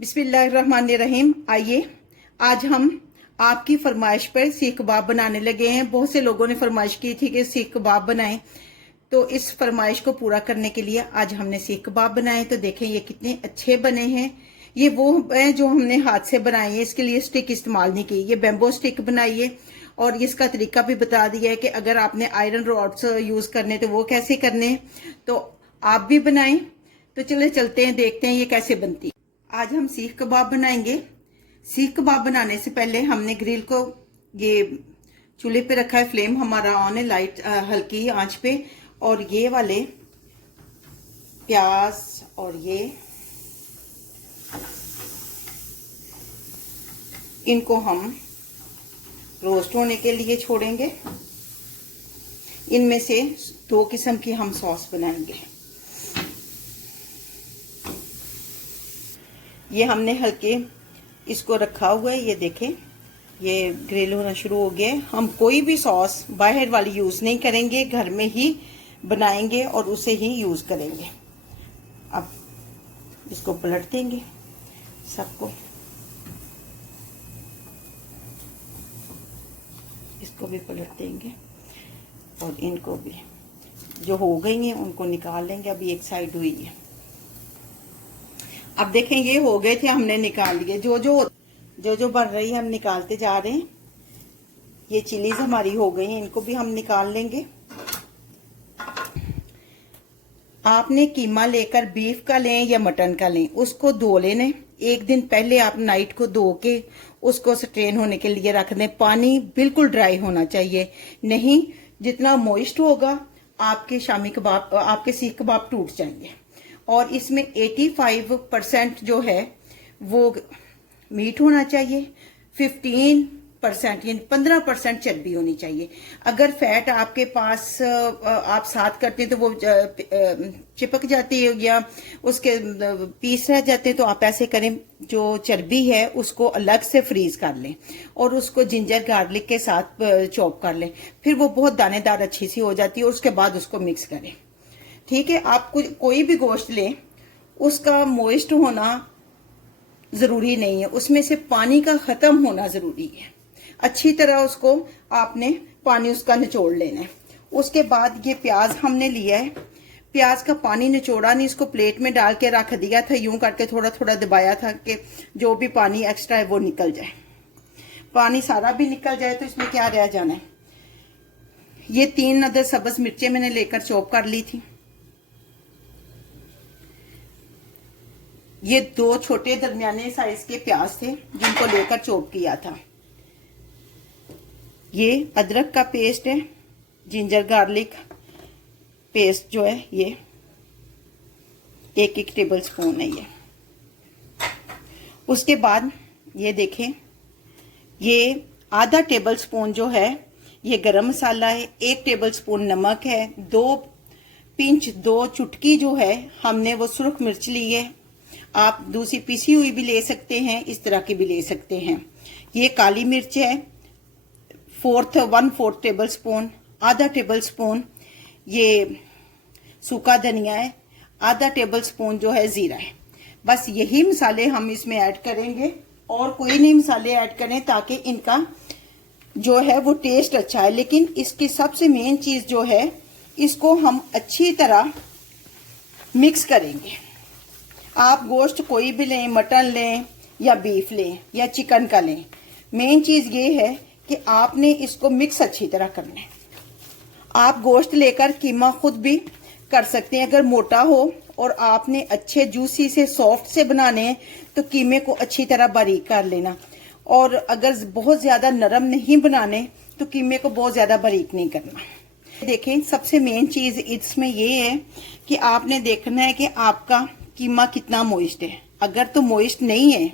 बिस्मिल्लाहिर्रहमानिर्रहीम। आइए आज हम आपकी फरमाइश पर सीख कबाब बनाने लगे हैं। बहुत से लोगों ने फरमाइश की थी कि सीख कबाब बनाएं, तो इस फरमाइश को पूरा करने के लिए आज हमने सीख कबाब बनाए। तो देखें ये कितने अच्छे बने हैं। ये वो है जो हमने हाथ से बनाए हैं, इसके लिए स्टिक इस्तेमाल नहीं की। ये बेम्बो स्टिक बनाई है और इसका तरीका भी बता दिया है कि अगर आपने आयरन रॉड्स यूज करने तो वो कैसे करने हैं, तो आप भी बनाएं। तो चले चलते हैं, देखते हैं ये कैसे बनती है। आज हम सीख कबाब बनाएंगे। सीख कबाब बनाने से पहले हमने ग्रिल को ये चूल्हे पे रखा है, फ्लेम हमारा ऑन है, लाइट हल्की आंच पे। और ये वाले प्याज और ये इनको हम रोस्ट होने के लिए छोड़ेंगे। इनमें से 2 किस्म की हम सॉस बनाएंगे। ये हमने हल्के इसको रखा हुआ है, ये देखें ये ग्रिल होना शुरू हो गया है। हम कोई भी सॉस बाहर वाली यूज नहीं करेंगे, घर में ही बनाएंगे और उसे ही यूज करेंगे। अब इसको पलट देंगे सबको, इसको भी पलट देंगे और इनको भी जो हो गई हैं उनको निकाल लेंगे। अभी एक साइड हुई है। अब देखें ये हो गए थे, हमने निकाल लिए। जो जो बन रही है हम निकालते जा रहे हैं। ये चिलीज हमारी हो गई हैं, इनको भी हम निकाल लेंगे। आपने कीमा लेकर बीफ का लें या मटन का लें, उसको धो लेने। एक दिन पहले आप नाइट को धो के उसको स्ट्रेन होने के लिए रख दें। पानी बिल्कुल ड्राई होना चाहिए, नहीं जितना मॉइस्ट होगा आपके शामी कबाब, आपके सीख कबाब टूट जाएंगे। और इसमें 85% जो है वो मीट होना चाहिए, 15% यानी 15% चर्बी होनी चाहिए। अगर फैट आपके पास आप साथ करते हैं तो वो चिपक जाती है या उसके पीस रह जाते हैं, तो आप ऐसे करें जो चर्बी है उसको अलग से फ्रीज कर लें और उसको जिंजर गार्लिक के साथ चॉप कर लें। फिर वो बहुत दानेदार अच्छी सी हो जाती है और उसके बाद उसको मिक्स करें। ठीक है, आप कोई भी गोश्त लें, उसका मॉइस्ट होना जरूरी नहीं है, उसमें से पानी का खत्म होना जरूरी है। अच्छी तरह उसको आपने पानी उसका निचोड़ लेना है। उसके बाद ये प्याज हमने लिया है, प्याज का पानी निचोड़ा नहीं, इसको प्लेट में डाल के रख दिया था, यूं करके थोड़ा थोड़ा दबाया था कि जो भी पानी एक्स्ट्रा है वो निकल जाए। पानी सारा भी निकल जाए तो इसमें क्या रह जाना है। ये 3 अदद सब्ज मिर्चें मैंने लेकर चॉप कर ली थी। ये 2 छोटे दरमियाने साइज के प्याज थे जिनको लेकर चॉप किया था। ये अदरक का पेस्ट है, जिंजर गार्लिक पेस्ट जो है ये 1 टेबल स्पून है ये। उसके बाद ये देखें ये आधा टेबल स्पून जो है ये गरम मसाला है, 1 टेबल स्पून नमक है, 2 चुटकी जो है हमने वो सुर्ख मिर्च ली है। आप दूसरी पीसी हुई भी ले सकते हैं, इस तरह की भी ले सकते हैं। ये काली मिर्च है 1/4 टेबल स्पून, आधा टेबल स्पून ये सूखा धनिया है, आधा टेबल स्पून जो है जीरा है। बस यही मसाले हम इसमें ऐड करेंगे और कोई नहीं मसाले ऐड करें ताकि इनका जो है वो टेस्ट अच्छा है। लेकिन इसकी सबसे मेन चीज जो है, इसको हम अच्छी तरह मिक्स करेंगे। आप गोश्त कोई भी लें, मटन लें या बीफ लें या चिकन का लें, मेन चीज ये है कि आपने इसको मिक्स अच्छी तरह करना है। आप गोश्त लेकर कीमा खुद भी कर सकते हैं। अगर मोटा हो और आपने अच्छे जूसी से सॉफ्ट से बनाने हैं तो कीमे को अच्छी तरह बारीक कर लेना, और अगर बहुत ज्यादा नरम नहीं बनाने तो कीमे को बहुत ज्यादा बारीक नहीं करना। देखें सबसे मेन चीज इसमें ये है कि आपने देखना है कि आपका कीमा कितना मॉइस्ट है। अगर तो मॉइस्ट नहीं है,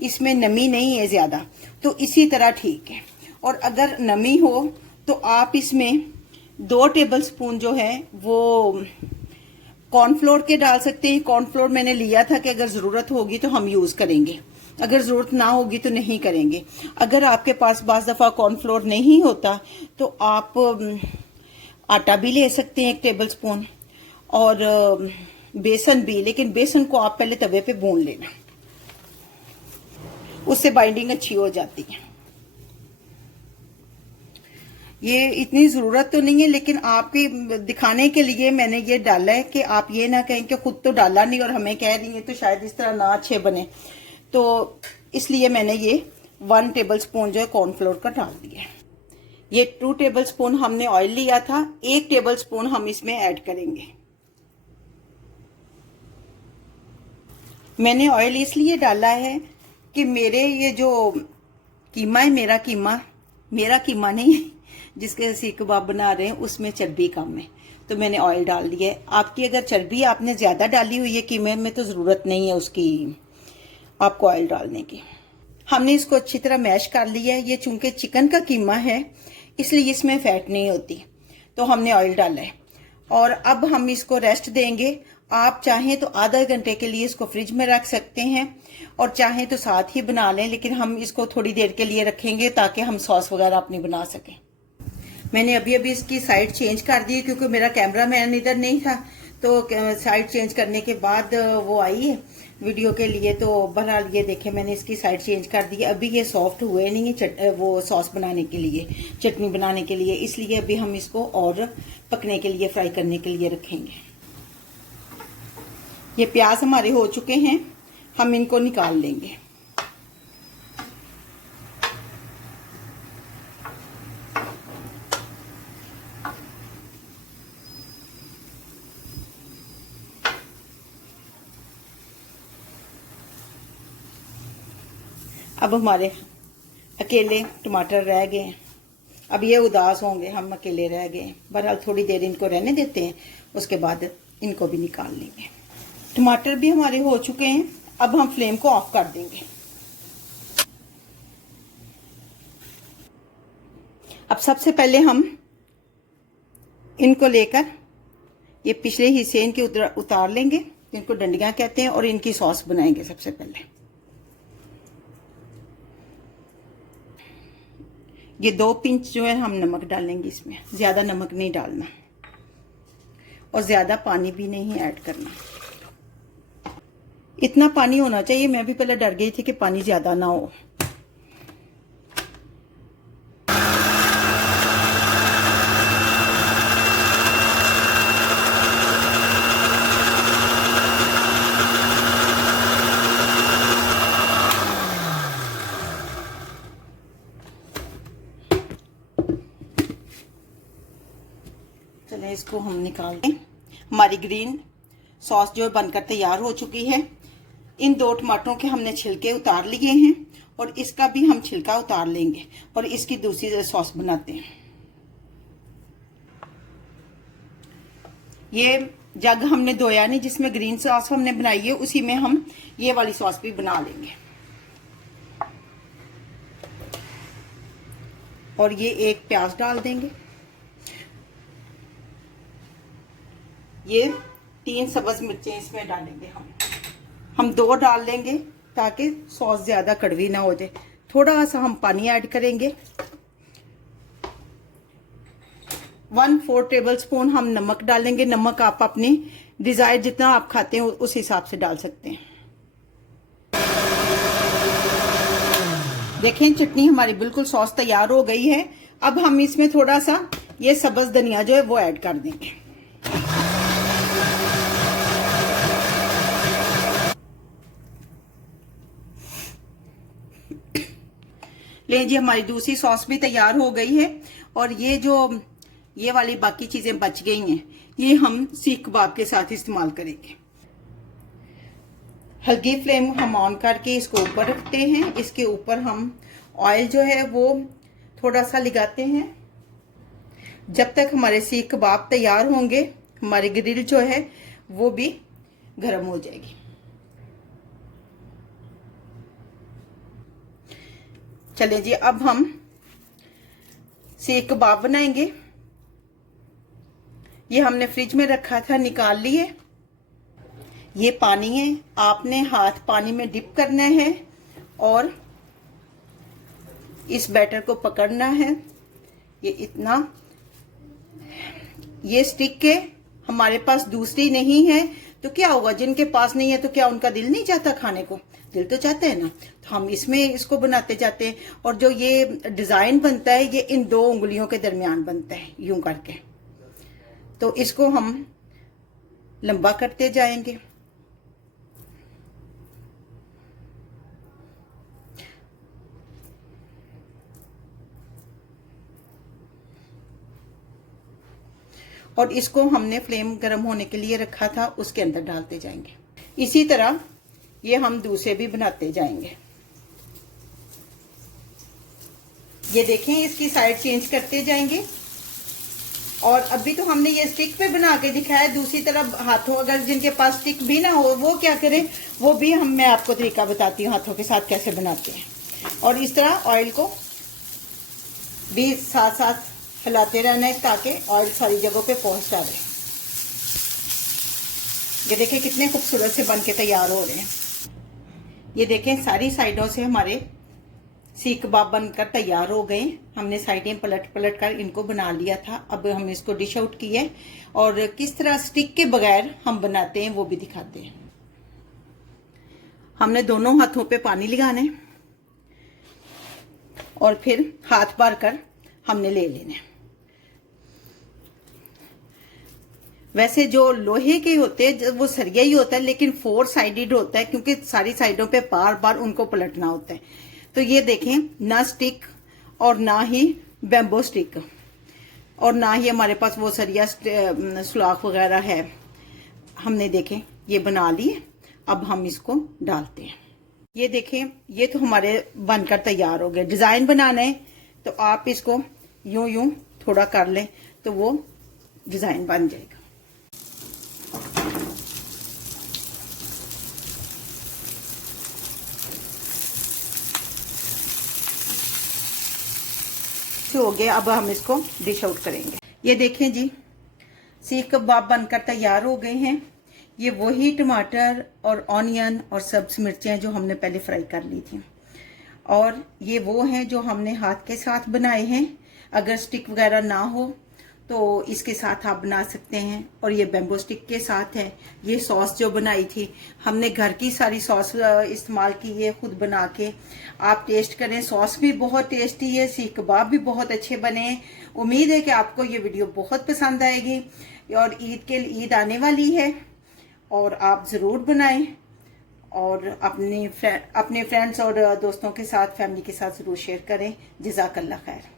इसमें नमी नहीं है ज्यादा, तो इसी तरह ठीक है। और अगर नमी हो तो आप इसमें 2 टेबल स्पून जो है वो कॉर्नफ्लोर के डाल सकते हैं। कॉर्नफ्लोर मैंने लिया था कि अगर जरूरत होगी तो हम यूज करेंगे, अगर जरूरत ना होगी तो नहीं करेंगे। अगर आपके पास बाज दफा कॉर्नफ्लोर नहीं होता तो आप आटा भी ले सकते हैं 1 टेबल स्पून, और बेसन भी, लेकिन बेसन को आप पहले तवे पे भून लेना। उससे बाइंडिंग अच्छी हो जाती है। ये इतनी जरूरत तो नहीं है, लेकिन आपके दिखाने के लिए मैंने ये डाला है कि आप ये ना कहें कि खुद तो डाला नहीं और हमें कह रही है, तो शायद इस तरह ना अच्छे बने। तो इसलिए मैंने ये 1 टेबल स्पून जो है कॉर्नफ्लोर का डाल दिया है। ये 2 टेबल स्पून हमने ऑयल लिया था, 1 टेबल स्पून हम इसमें ऐड करेंगे। मैंने ऑयल इसलिए डाला है कि मेरे ये जो कीमा है, मेरा कीमा नहीं, जिसके सीख कबाब बना रहे हैं उसमें चर्बी कम है, तो मैंने ऑयल डाल दिया है। आपकी अगर चर्बी आपने ज्यादा डाली हुई है कीमे में तो जरूरत नहीं है उसकी आपको ऑयल डालने की। हमने इसको अच्छी तरह मैश कर लिया है। ये चूंकि चिकन का कीमा है इसलिए इसमें फैट नहीं होती, तो हमने ऑयल डाला है। और अब हम इसको रेस्ट देंगे। आप चाहें तो आधा घंटे के लिए इसको फ्रिज में रख सकते हैं और चाहें तो साथ ही बना लें, लेकिन हम इसको थोड़ी देर के लिए रखेंगे ताकि हम सॉस वगैरह अपनी बना सकें। मैंने अभी इसकी साइड चेंज कर दी क्योंकि मेरा कैमरा मैन इधर नहीं था, तो साइड चेंज करने के बाद वो आई है वीडियो के लिए। तो बहरहाल ये देखें मैंने इसकी साइड चेंज कर दी। अभी ये सॉफ्ट हुए नहीं है वो सॉस बनाने के लिए, चटनी बनाने के लिए, इसलिए अभी हम इसको और पकने के लिए, फ्राई करने के लिए रखेंगे। ये प्याज हमारे हो चुके हैं, हम इनको निकाल लेंगे। अब हमारे अकेले टमाटर रह गए हैं। अब ये उदास होंगे, हम अकेले रह गए। बहरहाल थोड़ी देर इनको रहने देते हैं, उसके बाद इनको भी निकाल लेंगे। टमाटर भी हमारे हो चुके हैं। अब हम फ्लेम को ऑफ कर देंगे। अब सबसे पहले हम इनको लेकर ये पिछले हिस्से इनके उतार लेंगे, इनको डंडियां कहते हैं, और इनकी सॉस बनाएंगे। सबसे पहले ये 2 पिंच जो है हम नमक डालेंगे इसमें। ज्यादा नमक नहीं डालना और ज्यादा पानी भी नहीं ऐड करना। इतना पानी होना चाहिए। मैं भी पहले डर गई थी कि पानी ज्यादा ना हो। चलिए इसको हम निकाल दें। हमारी ग्रीन सॉस जो है बनकर तैयार हो चुकी है। इन 2 टमाटरों के हमने छिलके उतार लिए हैं और इसका भी हम छिलका उतार लेंगे और इसकी दूसरी सॉस बनाते हैं। ये जग हमने धोया नहीं, जिसमें ग्रीन सॉस हमने बनाई है उसी में हम ये वाली सॉस भी बना लेंगे। और ये 1 प्याज डाल देंगे। ये 3 सब्ज मिर्चें इसमें डालेंगे हम 2 डाल लेंगे ताकि सॉस ज्यादा कड़वी ना हो जाए। थोड़ा सा हम पानी ऐड करेंगे। 1/4 टेबल स्पून हम नमक डालेंगे। नमक आप अपनी डिजायर जितना आप खाते हैं उस हिसाब से डाल सकते हैं। देखें चटनी हमारी बिल्कुल सॉस तैयार हो गई है। अब हम इसमें थोड़ा सा ये सब्ज धनिया जो है वो ऐड कर देंगे। ले जी, हमारी दूसरी सॉस भी तैयार हो गई है। और ये वाली बाकी चीजें बच गई हैं, ये हम सीख कबाब के साथ इस्तेमाल करेंगे। हल्की फ्लेम हम ऑन करके इसको ऊपर रखते हैं। इसके ऊपर हम ऑयल जो है वो थोड़ा सा लगाते हैं। जब तक हमारे सीख कबाब तैयार होंगे हमारी ग्रिल जो है वो भी गर्म हो जाएगी। चलिए जी, अब हम सीख कबाब बनाएंगे। ये हमने फ्रिज में रखा था, निकाल लिए। ये पानी है, आपने हाथ पानी में डिप करना है और इस बैटर को पकड़ना है। ये इतना, ये स्टिक है। हमारे पास दूसरी नहीं है तो क्या होगा, जिनके पास नहीं है तो क्या उनका दिल नहीं चाहता खाने को। दिल तो चाहता है ना, तो हम इसमें इसको बनाते जाते हैं। और जो ये डिजाइन बनता है ये इन 2 उंगलियों के दरमियान बनता है यूं करके, तो इसको हम लंबा करते जाएंगे। और इसको हमने फ्लेम गर्म होने के लिए रखा था, उसके अंदर डालते जाएंगे। इसी तरह ये हम दूसरे भी बनाते जाएंगे। ये देखें, इसकी साइड चेंज करते जाएंगे। और अभी तो हमने ये स्टिक पे बना के दिखाया, दूसरी तरफ हाथों, अगर जिनके पास स्टिक भी ना हो वो क्या करें, वो भी मैं आपको तरीका बताती हूँ हाथों के साथ कैसे बनाते हैं। और इस तरह ऑयल को भी साथ साथ हिलाते रहना है ताकि ऑयल सारी जगहों पे पहुंच जाए। ये देखें कितने खूबसूरत से बन के तैयार हो रहे हैं। ये देखें सारी साइडों से हमारे सीख कबाब बनकर तैयार हो गए। हमने साइडें पलट पलट कर इनको बना लिया था। अब हम इसको डिश आउट किए और किस तरह स्टिक के बगैर हम बनाते हैं वो भी दिखाते हैं। हमने दोनों हाथों पे पानी लगाना है और फिर हाथ भर कर हमने ले लेना है। वैसे जो लोहे के होते हैं वो सरिया ही होता है, लेकिन 4 साइडेड होता है क्योंकि सारी साइडों पे बार बार उनको पलटना होता है। तो ये देखें, ना स्टिक और ना ही बैम्बो स्टिक और ना ही हमारे पास वो सरिया सुलाख वगैरह है। हमने देखें ये बना लिए। अब हम इसको डालते हैं। ये देखें, ये तो हमारे बनकर तैयार हो गए। डिजाइन बनाना है तो आप इसको यूं यूं थोड़ा कर लें तो वो डिजाइन बन जाएगा। हो गया, अब हम इसको डिश आउट करेंगे। ये देखें जी, सीख कबाब बनकर तैयार हो गए हैं। ये वही टमाटर और ऑनियन और सब्ज मिर्चें जो हमने पहले फ्राई कर ली थी, और ये वो हैं जो हमने हाथ के साथ बनाए हैं। अगर स्टिक वगैरह ना हो तो इसके साथ आप बना सकते हैं। और ये बैम्बो स्टिक के साथ है। ये सॉस जो बनाई थी हमने घर की सारी सॉस इस्तेमाल की है खुद बना के। आप टेस्ट करें, सॉस भी बहुत टेस्टी है, सीख कबाब भी बहुत अच्छे बने हैं। उम्मीद है कि आपको ये वीडियो बहुत पसंद आएगी। और ईद आने वाली है और आप ज़रूर बनाएं और अपने फ्रेंड्स और दोस्तों के साथ, फैमिली के साथ ज़रूर शेयर करें। जज़ाकल्लाह खैर।